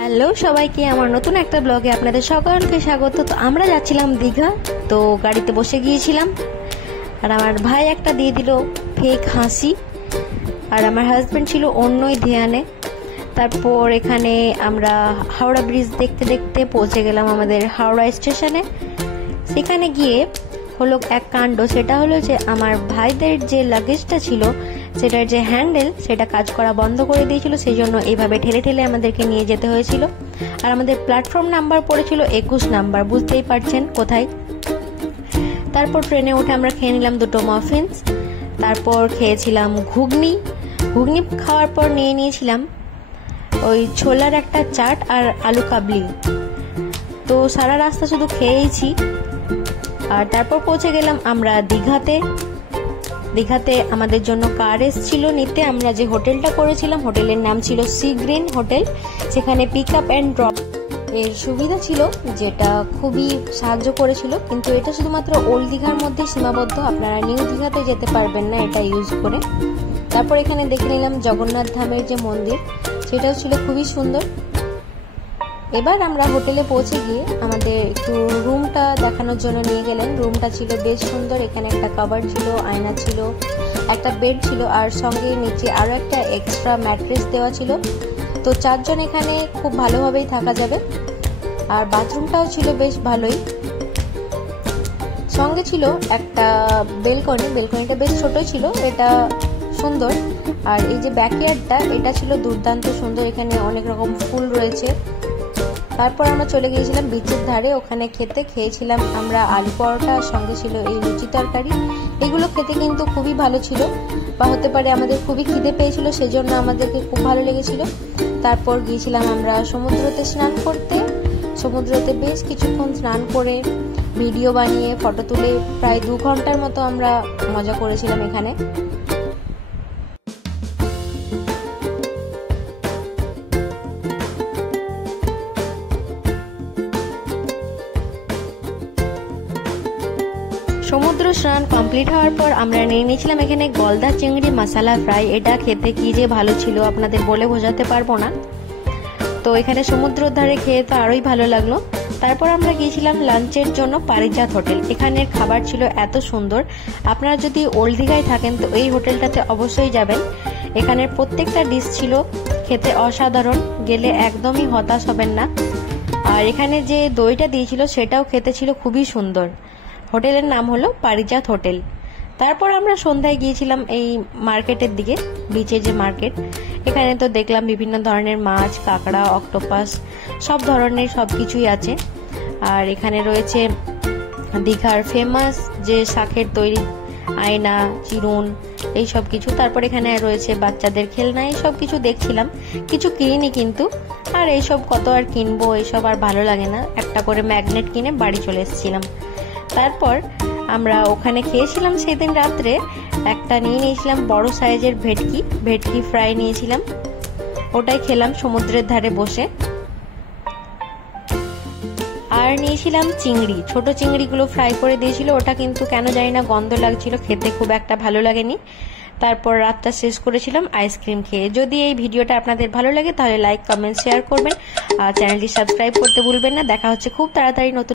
Hello সবাইকে, আমার নতুন একটা ব্লগে আপনাদের সকলকে স্বাগত। তো আমরা যাচ্ছিলাম দীঘা, তো গাড়িতে বসে গিয়েছিলাম আর আমার ভাই একটা দিয়ে দিল ফেক হাসি, আর আমার হাজব্যান্ড ছিল অন্যই ধ্যানে। তারপর এখানে আমরা হাওড়া ব্রিজ দেখতে দেখতে পৌঁছে গেলাম আমাদের হাওড়া স্টেশনে। সেখানে গিয়ে হলো এক কাণ্ড, সেটা হলো যে আমার ভাইদের যে লাগেজটা ছিল সেটার যে হ্যান্ডেল সেটা কাজ করা বন্ধ করে দিয়েছিল, সেই জন্য এইভাবে ঠেলে ঠেলে আমাদেরকে নিয়ে যেতে হয়েছিল। আর আমাদের প্ল্যাটফর্ম নাম্বার পড়েছিল 21 নাম্বার, বুঝতেই পারছেন কোথায়। তারপর ট্রেনে উঠে আমরা খেয়ে নিলাম দুটো মাফিনস, তারপর খেয়েছিলাম ঘুগনি। ঘুগনি খাওয়ার পর নিয়ে নিয়েছিলাম ওই ছোলার একটা চাট আর আলু কাবলি। তো সারা রাস্তা শুধু খেয়েইছি। আর তারপর পৌঁছে গেলাম আমরা দীঘাতে। দীঘাতে আমাদের জন্য কার এসেছিল নিতে। আমরা যে হোটেলটা করেছিলাম হোটেলের নাম ছিল সি গ্রিন হোটেল। সেখানে পিক আপ অ্যান্ড ড্রপ এর সুবিধা ছিল, যেটা খুবই সাহায্য করেছিল। কিন্তু এটা শুধুমাত্র ওল্ড দীঘার মধ্যে সীমাবদ্ধ, আপনারা নিউ দীঘাতে যেতে পারবেন না এটা ইউজ করে। তারপর এখানে দেখে নিলাম জগন্নাথ ধামের যে মন্দির, সেটাও ছিল খুবই সুন্দর। এবার আমরা হোটেলে পৌঁছে গিয়ে আমাদের একটু রুমটা দেখানোর জন্য নিয়ে গেলেন। রুমটা ছিল বেশ সুন্দর, এখানে একটা কভার ছিল, আয়না ছিল, একটা বেড ছিল, আর সঙ্গে নিচে আরো একটা এক্সট্রা ম্যাট্রেস দেওয়া ছিল। তো 4 জন এখানে খুব ভালোভাবেই থাকা যাবে। আর বাথরুমটাও ছিল বেশ ভালোই। সঙ্গে ছিল একটা বেলকনিটা বেশ ছোটই ছিল, এটা সুন্দর। আর এই যে ব্যাকইয়ার্ডটা, এটা ছিল দুর্দান্ত সুন্দর, এখানে অনেক রকম ফুল রয়েছে। তারপর আমরা চলে গিয়েছিলাম বিচের ধারে, ওখানে খেয়েছিলাম আমরা আলু পরোটা, সঙ্গে ছিল এই লুচি তরকারি। এগুলো খেতে কিন্তু খুবই ভালো ছিল, বা হতে পারে আমাদের খুবই খিদে পেয়েছিল, সেজন্য আমাদেরকে খুব ভালো লেগেছিল। তারপর গিয়েছিলাম আমরা সমুদ্রতে স্নান করতে। সমুদ্রতে বেশ কিছুক্ষণ স্নান করে ভিডিও বানিয়ে ফটো তুলে প্রায় 2 ঘন্টার মতো আমরা মজা করেছিলাম এখানে। সমুদ্র স্নান কমপ্লিট হওয়ার পর আমরা নিয়ে নিয়েছিলাম এখানে গলদা চিংড়ি মশলা ফ্রাই। এটা খেতে কি যে ভালো ছিল আপনাদের বলে বোঝাতে পারবো না। তো এখানে সমুদ্রের ধারে খেয়ে তো আরোই ভালো লাগলো। তারপর আমরা গিয়েছিলাম লাঞ্চের জন্য পারিজাত হোটেল। এখানের খাবার ছিল এত সুন্দর, আপনারা যদি ওল্ড দীঘায় থাকেন তো এই হোটেলটাতে অবশ্যই যাবেন। এখানের প্রত্যেকটা ডিশ ছিল খেতে অসাধারণ, গেলে একদমই হতাশ হবেন না। আর এখানে যে দইটা দিয়েছিল সেটাও খেতে ছিল খুবই সুন্দর। হোটেলের নাম হলো পারিজাত হোটেল। তারপর আমরা সন্ধ্যায় গিয়েছিলাম এই মার্কেটের দিকে, বিচের যে মার্কেট। এখানে তো দেখলাম বিভিন্ন ধরনের মাছ, কাঁকড়া, অক্টোপাস, সব ধরনের সবকিছুই আছে। আর এখানে রয়েছে দীঘার ফেমাস যে শাঁখের তৈরি আয়না, চিরুন, এই সব কিছু। তারপর এখানে রয়েছে বাচ্চাদের খেলনা, এই সব কিছু দেখছিলাম, কিছু কিনিনি কিন্তু। আর এইসব কত আর কিনবো, এইসব আর ভালো লাগে না। একটা করে ম্যাগনেট কিনে বাড়ি চলে এসেছিলাম। তারপর আমরা ওখানে খেয়েছিলাম সেদিন রাত্রে একটা নিয়ে নিয়েছিলাম বড় সাইজের ভেটকি ফ্রাই নিয়েছিলাম, ওটাই খেলাম সমুদ্রের ধারে বসে। আর নিয়েছিলাম চিংড়ি, ছোট চিংড়িগুলো ফ্রাই করে দিয়েছিল, ওটা কিন্তু কেন জানি না গন্ধ লাগছিল, খেতে খুব একটা ভালো লাগেনি। তারপর রাতটা শেষ করেছিলাম আইসক্রিম খেয়ে। যদি এই ভিডিওটা আপনাদের ভালো লাগে তাহলে লাইক, কমেন্ট, শেয়ার করবেন। আর চ্যানেলটি সাবস্ক্রাইব করতে ভুলবেন না। দেখা হচ্ছে খুব তাড়াতাড়ি নতুন